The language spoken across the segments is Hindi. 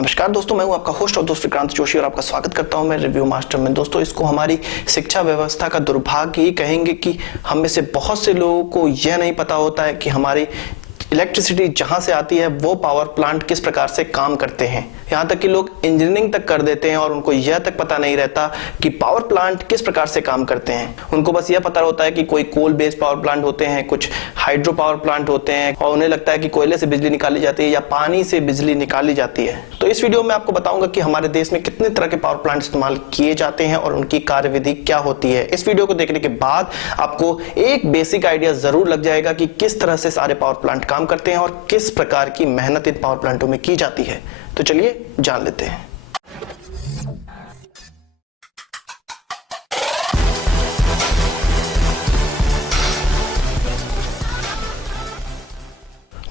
नमस्कार दोस्तों, मैं हूं आपका होस्ट और दोस्त विक्रांत जोशी और आपका स्वागत करता हूं मैं रिव्यू मास्टर में। दोस्तों, इसको हमारी शिक्षा व्यवस्था का दुर्भाग्य ही कहेंगे कि हम में से बहुत से लोगों को यह नहीं पता होता है कि हमारी इलेक्ट्रिसिटी जहां से आती है वो पावर प्लांट किस प्रकार से काम करते हैं। यहाँ तक कि लोग इंजीनियरिंग तक कर देते हैं और उनको यह तक पता नहीं रहता कि पावर प्लांट किस प्रकार से काम करते हैं। उनको बस यह पता होता है कि कोई कोल बेस्ड पावर प्लांट होते हैं, कुछ हाइड्रो पावर प्लांट होते हैं और उन्हें लगता है कि कोयले से बिजली निकाली जाती है या पानी से बिजली निकाली जाती है। तो इस वीडियो में आपको बताऊंगा कि हमारे देश में कितने तरह के पावर प्लांट इस्तेमाल किए जाते हैं और उनकी कार्यविधि क्या होती है। इस वीडियो को देखने के बाद आपको एक बेसिक आइडिया जरूर लग जाएगा कि किस तरह से सारे पावर प्लांट काम करते हैं और किस प्रकार की मेहनत इन पावर प्लांटों में की जाती है। तो चलिए जान लेते हैं।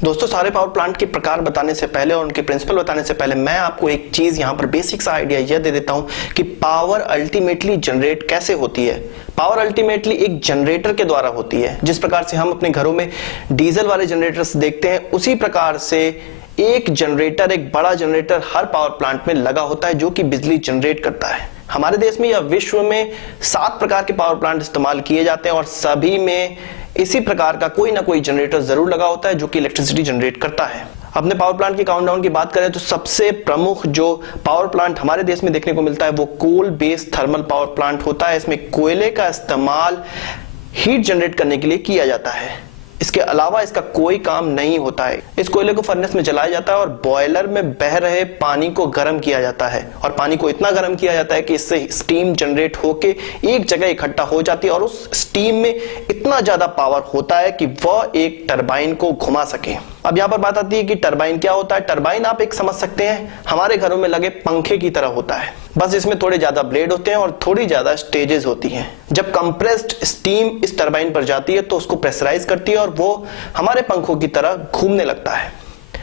दोस्तों, सारे पावर प्लांट के प्रकार बताने से पहले और उनके प्रिंसिपल बताने से पहले मैं आपको एक चीज यहां पर बेसिक सा आइडिया यह दे देता हूं कि पावर अल्टीमेटली जनरेट कैसे होती है। पावर अल्टीमेटली एक जनरेटर के द्वारा होती है। जिस प्रकार से हम अपने घरों में डीजल वाले जनरेटर्स देखते हैं, उसी प्रकार से एक जनरेटर, एक बड़ा जनरेटर हर पावर प्लांट में लगा होता है जो कि बिजली जनरेट करता है। हमारे देश में या विश्व में 7 प्रकार के पावर प्लांट इस्तेमाल किए जाते हैं और सभी में इसी प्रकार का कोई ना कोई जनरेटर जरूर लगा होता है जो कि इलेक्ट्रिसिटी जनरेट करता है। अपने पावर प्लांट की काउंटडाउन की बात करें तो सबसे प्रमुख जो पावर प्लांट हमारे देश में देखने को मिलता है वो coal based thermal power plant होता है। इसमें कोयले का इस्तेमाल हीट जनरेट करने के लिए किया जाता है। इसके अलावा इसका कोई काम नहीं होता है। इस कोयले को फर्नेस में जलाया जाता है और बॉयलर में बह रहे पानी को गर्म किया जाता है और पानी को इतना गर्म किया जाता है कि इससे स्टीम जनरेट होके एक जगह इकट्ठा हो जाती है और उस स्टीम में इतना ज्यादा पावर होता है कि वह एक टरबाइन को घुमा सके। अब यहां पर बात आती है कि टरबाइन क्या होता है। टरबाइन आप एक समझ सकते हैं हमारे घरों में लगे पंखे की तरह होता है, बस इसमें थोड़े ज्यादा ब्लेड होते हैं और थोड़ी ज्यादा स्टेजेस होती हैं। जब कंप्रेस्ड स्टीम इस टरबाइन पर जाती है तो उसको प्रेशराइज करती है और वो हमारे पंखों की तरह घूमने लगता है।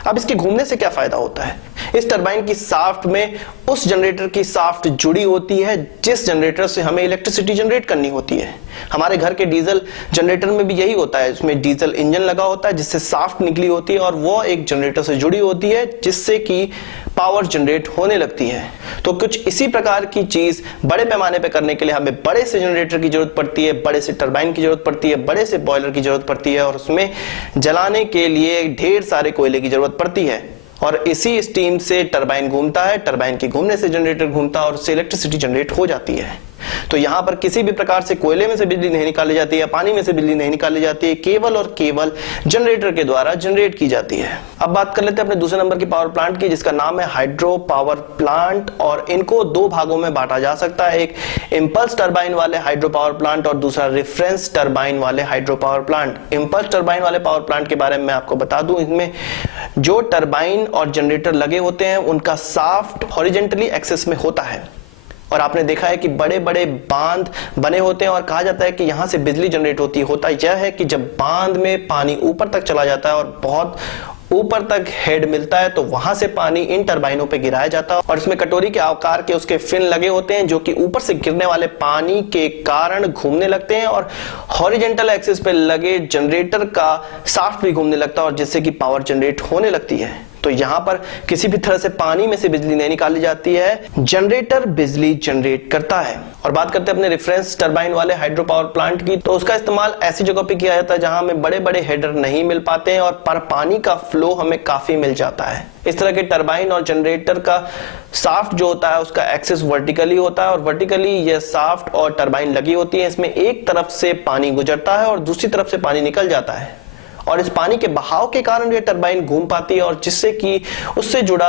अब इसके घूमने से क्या फायदा होता है? इस टरबाइन की शाफ्ट में उस जनरेटर की शाफ्ट जुड़ी होती है जिस जनरेटर से हमें इलेक्ट्रिसिटी जनरेट करनी होती है। हमारे घर के डीजल जनरेटर में भी यही होता है। उसमें डीजल इंजन लगा होता है जिससे शाफ्ट निकली होती है और वो एक जनरेटर से जुड़ी होती है जिससे कि पावर जनरेट होने लगती है। तो कुछ इसी प्रकार की चीज बड़े पैमाने पर करने के लिए हमें बड़े से जनरेटर की जरूरत पड़ती है, बड़े से टरबाइन की जरूरत पड़ती है, बड़े से बॉयलर की जरूरत पड़ती है और उसमें जलाने के लिए ढेर सारे कोयले की जरूरत पड़ती है और इसी स्टीम से टरबाइन घूमता है। टरबाइन के घूमने से जनरेटर घूमता है और उससे इलेक्ट्रिसिटी जनरेट हो जाती है। तो यहां पर किसी भी प्रकार से कोयले में से बिजली नहीं निकाली जाती है, पानी में से बिजली नहीं निकाली जाती है, केवल और केवल जनरेटर के द्वारा जनरेट की जाती है। अब बात कर लेते हैं अपने दूसरे नंबर के पावर प्लांट की, जिसका नाम है हाइड्रो पावर प्लांट और इनको 2 भागों में बांटा जा सकता है। एक इंपल्स टरबाइन वाले हाइड्रो पावर प्लांट और दूसरा रिफरेंस टरबाइन वाले hydro power plant. Impulse turbine वाले पावर प्लांट के बारे में मैं आपको बता दूं, इनमें जो टरबाइन और जनरेटर लगे होते हैं उनका शाफ्ट हॉरिजॉन्टली एक्सिस में होता है और आपने देखा है कि बड़े बड़े बांध बने होते हैं और कहा जाता है कि यहां से बिजली जनरेट होती है। होता यह है कि जब बांध में पानी ऊपर तक चला जाता है और बहुत ऊपर तक हेड मिलता है तो वहां से पानी इन टरबाइनों पे गिराया जाता है और इसमें कटोरी के आकार के उसके फिन लगे होते हैं जो कि ऊपर से गिरने वाले पानी के कारण घूमने लगते हैं और हॉरिजॉन्टल एक्सिस पे लगे जनरेटर का शाफ्ट भी घूमने लगता है और जिससे कि पावर जनरेट होने लगती है। तो यहां पर किसी भी तरह से पानी में से बिजली नहीं निकाली जाती है, जनरेटर बिजली जनरेट करता है। और बात करते हैं अपने रेफरेंस टरबाइन वाले हाइड्रो पावर प्लांट की, तो उसका इस्तेमाल ऐसी जगह पे किया जाता है जहां हमें बड़े बड़े हेडर नहीं मिल पाते हैं और पर पानी का फ्लो हमें काफी मिल जाता है। इस तरह के टरबाइन और जनरेटर का शाफ्ट जो होता है उसका एक्सिस वर्टिकली होता है और वर्टिकली यह शाफ्ट और टरबाइन लगी होती है। इसमें एक तरफ से पानी गुजरता है और दूसरी तरफ से पानी निकल जाता है और इस पानी के बहाव के कारण यह टरबाइन घूम पाती है और जिससे कि उससे जुड़ा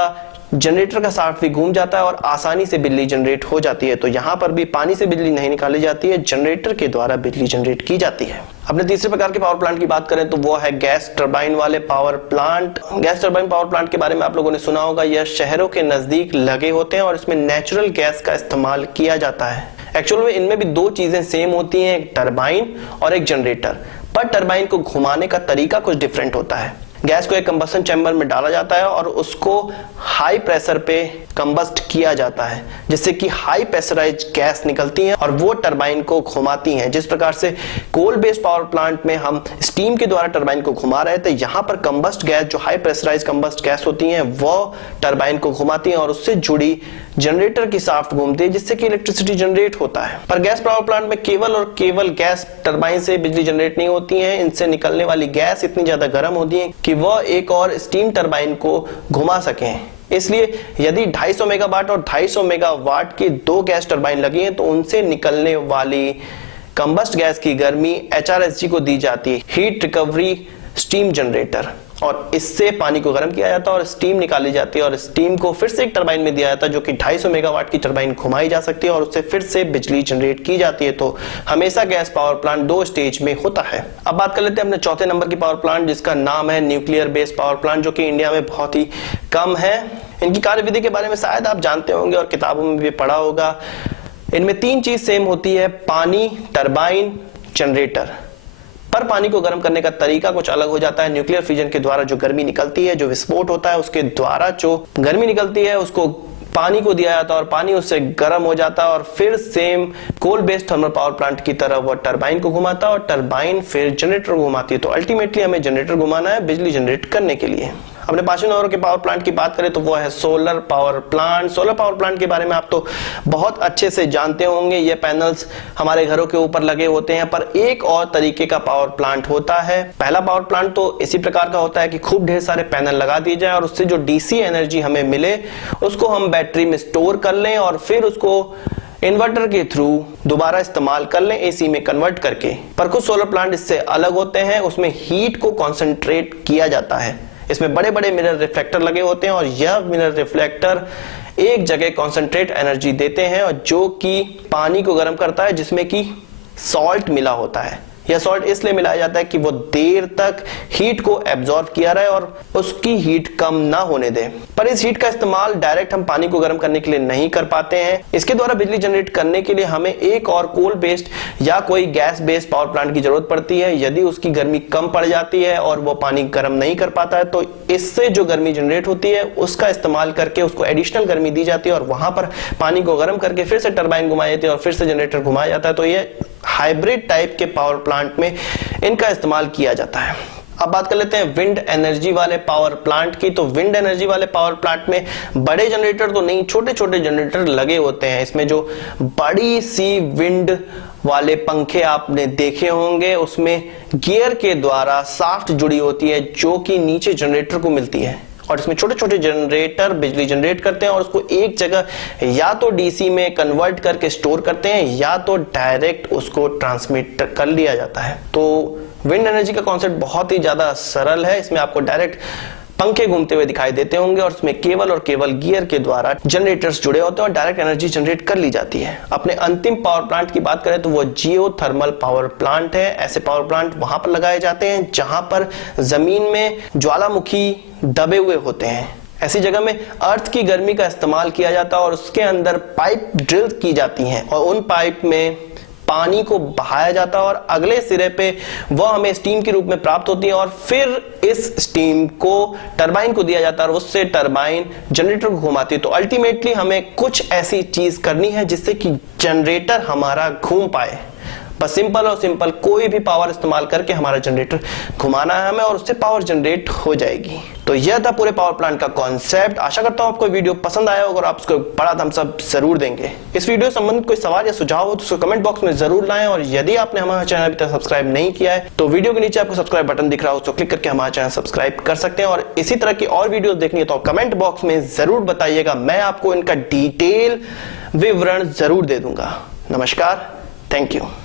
जनरेटर का शाफ्ट भी घूम जाता है और आसानी से बिजली जनरेट हो जाती है। तो यहां पर भी पानी से बिजली नहीं निकाली जाती है, जनरेटर के द्वारा बिजली जनरेट की जाती है। अपने तीसरे प्रकार के पावर प्लांट की बात करें तो वो है गैस टरबाइन वाले power plant. Gas turbine power plant के बारे में आप लोगों ने सुना होगा। यह शहरों के नजदीक लगे होते हैं और इसमें नेचुरल गैस का इस्तेमाल किया जाता है। एक्चुअल में इनमें भी 2 चीजें सेम होती हैं, एक टरबाइन और एक जनरेटर, पर टरबाइन को घुमाने का तरीका कुछ डिफरेंट होता है। गैस को एक कंबस्शन चैम्बर में डाला जाता है और उसको हाई प्रेशर पे कंबस्ट किया जाता है, जिससे कि हाई प्रेशराइज गैस निकलती है और वो टरबाइन को घुमाती हैं। जिस प्रकार से कोल बेस्ड पावर प्लांट में हम स्टीम के द्वारा टरबाइन को घुमा रहे थे, यहाँ पर कंबस्ट गैस, जो हाई प्रेशराइज कंबस्ट गैस होती है, वो टरबाइन को घुमाती है और उससे जुड़ी जनरेटर की शाफ्ट घूमती है, जिससे कि इलेक्ट्रिसिटी जनरेट होता है। पर गैस पावर प्लांट में केवल और केवल गैस टरबाइन से बिजली जनरेट नहीं होती है, इनसे निकलने वाली गैस इतनी ज्यादा गर्म होती है कि वह एक और स्टीम टरबाइन को घुमा सके। इसलिए यदि 250 मेगावाट और 250 मेगावाट की दो गैस टरबाइन लगी हैं, तो उनसे निकलने वाली कंबस्ट गैस की गर्मी HRSG को दी जाती है, हीट रिकवरी स्टीम जनरेटर, और इससे पानी को गर्म किया जाता है और स्टीम निकाली जाती है और स्टीम को फिर से एक टरबाइन में दिया जाता है, जो कि 250 मेगावाट की टरबाइन घुमाई जा सकती है और उससे फिर से बिजली जनरेट की जाती है। तो हमेशा गैस पावर प्लांट दो स्टेज में होता है। अब बात कर लेते हैं अपने चौथे नंबर की पावर प्लांट, जिसका नाम है न्यूक्लियर बेस्ड पावर प्लांट, जो कि इंडिया में बहुत ही कम है। इनकी कार्यविधि के बारे में शायद आप जानते होंगे और किताबों में भी पढ़ा होगा। इनमें तीन चीज सेम होती है, पानी, टरबाइन, जनरेटर। पर पानी को गर्म करने का तरीका कुछ अलग हो जाता है। न्यूक्लियर फ्यूजन के द्वारा जो गर्मी निकलती है, जो विस्फोट होता है, उसके द्वारा जो गर्मी निकलती है उसको पानी को दिया जाता है और पानी उससे गर्म हो जाता है और फिर same coal based thermal power plant की तरह वो टरबाइन को घुमाता है और टरबाइन फिर जनरेटर को घुमाती है। तो अल्टीमेटली हमें जनरेटर घुमाना है बिजली जनरेट करने के लिए। अपने पांचवें नंबर के पावर प्लांट की बात करें तो वो है solar power plant. Solar power plant के बारे में आप तो बहुत अच्छे से जानते होंगे। ये पैनल्स हमारे घरों के ऊपर लगे होते हैं, पर एक और तरीके का पावर प्लांट होता है। पहला पावर प्लांट तो इसी प्रकार का होता है कि खूब ढेर सारे पैनल लगा दिए जाए और उससे जो डीसी एनर्जी हमें मिले उसको हम बैटरी में स्टोर कर लें और फिर उसको इन्वर्टर के थ्रू दोबारा इस्तेमाल कर लें, एसी में कन्वर्ट करके। पर कुछ सोलर प्लांट इससे अलग होते हैं, उसमें हीट को कॉन्सेंट्रेट किया जाता है। इसमें बड़े बड़े मिरर रिफ्लेक्टर लगे होते हैं और यह मिरर रिफ्लेक्टर एक जगह कॉन्सेंट्रेट एनर्जी देते हैं और जो कि पानी को गर्म करता है, जिसमें कि सॉल्ट मिला होता है। यह सॉल्ट इसलिए मिलाया जाता है कि वो देर तक हीट को एब्जॉर्ब किया रहे और उसकी हीट कम ना होने दे। पर इस हीट का इस्तेमाल डायरेक्ट हम पानी को गर्म करने के लिए नहीं कर पाते हैं। इसके द्वारा बिजली जनरेट करने के लिए हमें एक और कोल बेस्ड या कोई गैस बेस्ड पावर प्लांट की जरूरत पड़ती है। यदि उसकी गर्मी कम पड़ जाती है और वो पानी गर्म नहीं कर पाता है, तो इससे जो गर्मी जनरेट होती है उसका इस्तेमाल करके उसको एडिशनल गर्मी दी जाती है और वहां पर पानी को गर्म करके फिर से टरबाइन घुमाई जाती है और फिर से जनरेटर घुमाया जाता है। तो ये हाइब्रिड टाइप के पावर प्लांट में इनका इस्तेमाल किया जाता है। अब बात कर लेते हैं विंड एनर्जी वाले पावर प्लांट की। तो विंड एनर्जी वाले पावर प्लांट में बड़े जनरेटर तो नहीं, छोटे छोटे जनरेटर लगे होते हैं। इसमें जो बड़ी सी विंड वाले पंखे आपने देखे होंगे, उसमें गियर के द्वारा शाफ्ट जुड़ी होती है जो कि नीचे जनरेटर को मिलती है और इसमें छोटे छोटे जनरेटर बिजली जनरेट करते हैं और उसको एक जगह या तो डीसी में कन्वर्ट करके स्टोर करते हैं या तो डायरेक्ट उसको ट्रांसमिट कर लिया जाता है। तो विंड एनर्जी का कॉन्सेप्ट बहुत ही ज्यादा सरल है। इसमें आपको डायरेक्ट पंखे घूमते हुए दिखाई देते होंगे और उसमें केवल और केवल गियर के द्वारा जनरेटर्स जुड़े होते हैं और डायरेक्ट एनर्जी जनरेट कर ली जाती है। अपने अंतिम पावर प्लांट की बात करें तो वो जियोथर्मल पावर प्लांट है। ऐसे पावर प्लांट वहां पर लगाए जाते हैं जहां पर जमीन में ज्वालामुखी दबे हुए होते हैं। ऐसी जगह में अर्थ की गर्मी का इस्तेमाल किया जाता है और उसके अंदर पाइप ड्रिल की जाती हैं और उन पाइप में पानी को बहाया जाता है और अगले सिरे पे वह हमें स्टीम के रूप में प्राप्त होती है और फिर इस स्टीम को टरबाइन को दिया जाता है और उससे टरबाइन जनरेटर को घुमाती है। तो अल्टीमेटली हमें कुछ ऐसी चीज करनी है जिससे कि जनरेटर हमारा घूम पाए। बस सिंपल और सिंपल कोई भी पावर इस्तेमाल करके हमारा जनरेटर घुमाना है हमें और उससे पावर जनरेट हो जाएगी। तो यह था पूरे पावर प्लांट का कॉन्सेप्ट। आशा करता हूं आपको वीडियो पसंद आया होगा और आप उसको बड़ा थम्स अप जरूर देंगे। इस वीडियो संबंधित कोई सवाल या सुझाव हो तो उसको कमेंट बॉक्स में जरूर लाएं और यदि आपने हमारा चैनल अभी तक सब्सक्राइब नहीं किया है तो वीडियो के नीचे आपको सब्सक्राइब बटन दिख रहा हो, उसको क्लिक करके हमारा चैनल सब्सक्राइब कर सकते हैं। और इसी तरह की और वीडियो देखनी है तो कमेंट बॉक्स में जरूर बताइएगा, मैं आपको इनका डिटेल विवरण जरूर दे दूंगा। नमस्कार, थैंक यू।